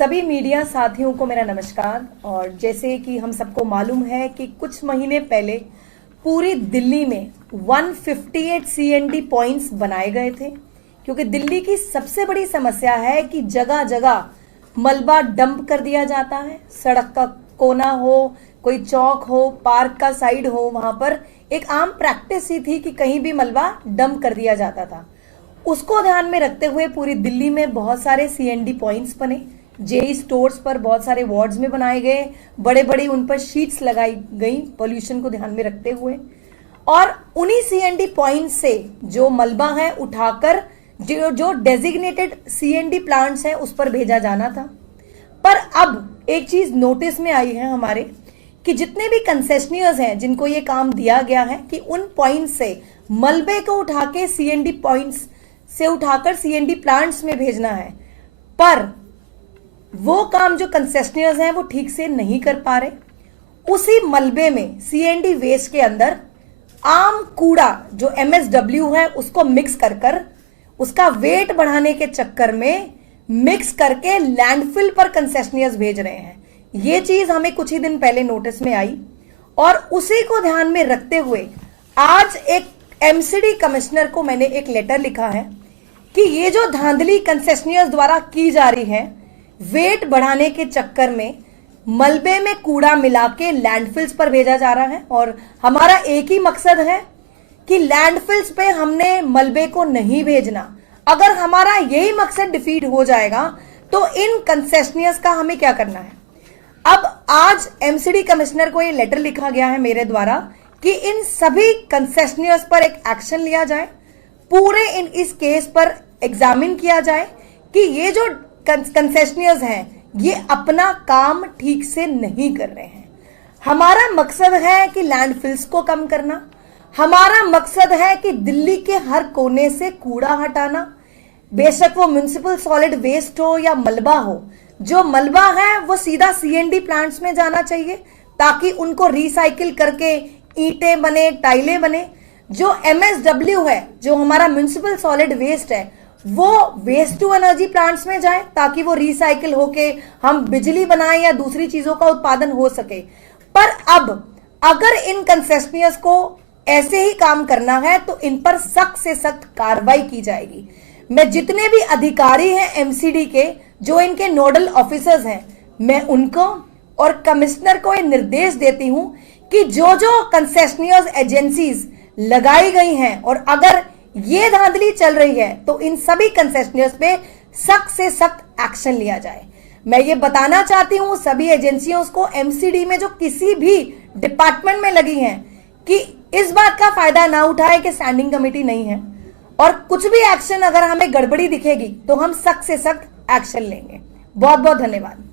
सभी मीडिया साथियों को मेरा नमस्कार। और जैसे कि हम सबको मालूम है कि कुछ महीने पहले पूरी दिल्ली में 158 सीएनडी पॉइंट्स बनाए गए थे, क्योंकि दिल्ली की सबसे बड़ी समस्या है कि जगह जगह मलबा डंप कर दिया जाता है। सड़क का कोना हो, कोई चौक हो, पार्क का साइड हो, वहां पर एक आम प्रैक्टिस ही थी कि कहीं भी मलबा डंप कर दिया जाता था। उसको ध्यान में रखते हुए पूरी दिल्ली में बहुत सारे सीएनडी पॉइंट्स बने। जेई स्टोर्स पर बहुत सारे वार्ड्स में बनाए गए, बड़े बड़े उन पर शीट्स लगाई गई पोल्यूशन को ध्यान में रखते हुए। और उन्हीं सीएनडी पॉइंट से जो मलबा है उठाकर जो डेजिग्नेटेड सीएनडी प्लांट्स हैं उस पर भेजा जाना था। पर अब एक चीज नोटिस में आई है हमारे कि जितने भी कंसेशनियर्स हैं जिनको ये काम दिया गया है कि उन पॉइंट से मलबे को उठा के सीएनडी पॉइंट्स से उठाकर सीएनडी प्लांट्स में भेजना है, पर वो काम जो कंसेशनियर्स हैं वो ठीक से नहीं कर पा रहे। उसी मलबे में सीएनडी वेस्ट के अंदर आम कूड़ा जो एमएसडब्ल्यू है उसको मिक्स कर कर उसका वेट बढ़ाने के चक्कर में मिक्स करके लैंडफिल पर कंसेशनियर्स भेज रहे हैं। ये चीज हमें कुछ ही दिन पहले नोटिस में आई और उसी को ध्यान में रखते हुए आज एक एमसीडी कमिश्नर को मैंने एक लेटर लिखा है कि ये जो धांधली कंसेशनियर्स द्वारा की जा रही है, वेट बढ़ाने के चक्कर में मलबे में कूड़ा मिला के लैंडफिल्स पर भेजा जा रहा है। और हमारा एक ही मकसद है कि लैंडफिल्स पे हमने मलबे को नहीं भेजना। अगर हमारा यही मकसद डिफीट हो जाएगा तो इन कंसेशनियर्स का हमें क्या करना है। अब आज एमसीडी कमिश्नर को ये लेटर लिखा गया है मेरे द्वारा कि इन सभी कंसेशनियर्स पर एक एक्शन लिया जाए, पूरे इस केस पर एग्जामिन किया जाए कि ये जो कंसेशनियर्स हैं ये अपना काम ठीक से नहीं कर रहे हैं। हमारा मकसद है कि लैंडफिल्स को कम करना, हमारा मकसद है कि दिल्ली के हर कोने से कूड़ा हटाना, बेशक वो म्युनिसिपल सॉलिड वेस्ट हो या मलबा हो। जो मलबा है वो सीधा सीएनडी प्लांट्स में जाना चाहिए ताकि उनको रिसाइकिल करके ईंटें बने, टाइलें बने। जो एमएसडब्ल्यू है, जो हमारा म्युनिसिपल सॉलिड वेस्ट है, वो वेस्ट टू एनर्जी प्लांट्स में जाए ताकि वो रिसाइकिल होके हम बिजली बनाएं या दूसरी चीजों का उत्पादन हो सके। पर अब अगर इन कंसेशनियर्स को ऐसे ही काम करना है तो इन पर सख्त से सख्त कार्रवाई की जाएगी। मैं जितने भी अधिकारी हैं एमसीडी के, जो इनके नोडल ऑफिसर्स हैं, मैं उनको और कमिश्नर को ये निर्देश देती हूं कि जो जो कंसेशनियर्स एजेंसीज लगाई गई हैं और अगर ये धांधली चल रही है तो इन सभी कंसेशनियर्स पे सख्त से सख्त एक्शन लिया जाए। मैं ये बताना चाहती हूं सभी एजेंसियों को, एमसीडी में जो किसी भी डिपार्टमेंट में लगी हैं, कि इस बात का फायदा ना उठाए कि स्टैंडिंग कमेटी नहीं है और कुछ भी एक्शन अगर हमें गड़बड़ी दिखेगी तो हम सख्त से सख्त एक्शन लेंगे। बहुत बहुत धन्यवाद।